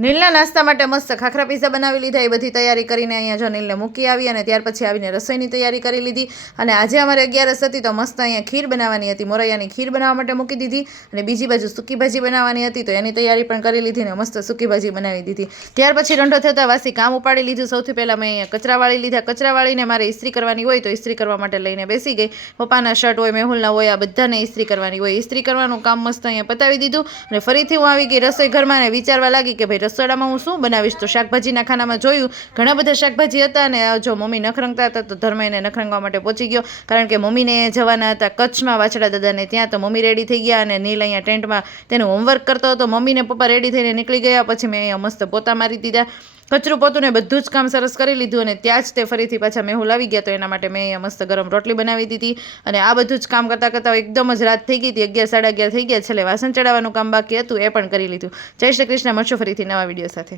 નીલના નાસ્તા માટે મસ્ત ખાખરા પીઝા બનાવી લીધા. એ બધી તૈયારી કરીને અહીંયા જો નીલને મૂકી આવી અને ત્યાર પછી આવીને રસોઈની તૈયારી કરી લીધી. અને આજે અમારે અગિયારસ હતી તો મસ્ત અહીંયા ખીર બનાવવાની હતી. મોરૈયાની ખીર બનાવવા માટે મૂકી દીધી અને બીજી બાજુ સૂકી ભાજી બનાવવાની હતી તો એની તૈયારી પણ કરી લીધી ને મસ્ત સૂકી ભાજી બનાવી દીધી. ત્યાર પછી રંઢો થતાં વાસી કામ ઉપાડી લીધું. સૌથી પહેલાં મેં અહીંયા કચરા વાળી લીધા. કચરા વાળીને મારે ઇસ્ત્રી કરવાની હોય તો ઇસ્ત્રી કરવા માટે લઈને બેસી ગઈ. પપ્પાના શર્ટ હોય, મેહુલના હોય, આ બધાને ઇસ્ત્રી કરવાની હોય. ઇસ્ત્રી કરવાનું કામ મસ્ત અહીંયા પતાવી દીધું અને ફરીથી હું આવી ગઈ રસોઈ ઘરમાં વિચારવા લાગી કે ભાઈ રસોડામાં હું શું બનાવીશ? તો શાકભાજીના ખાનામાં જોયું, ઘણા બધા શાકભાજી હતા અને જો મમ્મી નખરંગતા હતા, તો ધર્મ એને નખરંગવા માટે પહોંચી ગયો. કારણ કે મમ્મીને જવાના હતા કચ્છમાં વાછડા દાદાને ત્યાં, તો મમ્મી રેડી થઈ ગયા અને નીલ અહીંયા ટેન્ટમાં તેનું હોમવર્ક કરતો હતો. મમ્મીને પપ્પા રેડી થઈને નીકળી ગયા, પછી મેં અહીંયા મસ્ત પોતા મારી દીધા. કચરું પોતું ને બધું જ કામ સરસ કરી લીધું અને ત્યાં જ તે ફરીથી પાછા મેહુલ આવી ગયા તો એના માટે મેં અહીંયા મસ્ત ગરમ રોટલી બનાવી દીધી અને આ બધું જ કામ કરતાં કરતાં એકદમ જ રાત થઈ ગઈ હતી. અગિયાર, સાડા અગિયાર થઈ ગયા. છેલ્લે વાસણ ચડાવવાનું કામ બાકી હતું, એ પણ કરી લીધું. જય શ્રી કૃષ્ણ, મળશો ફરીથી નવા વીડિયો સાથે.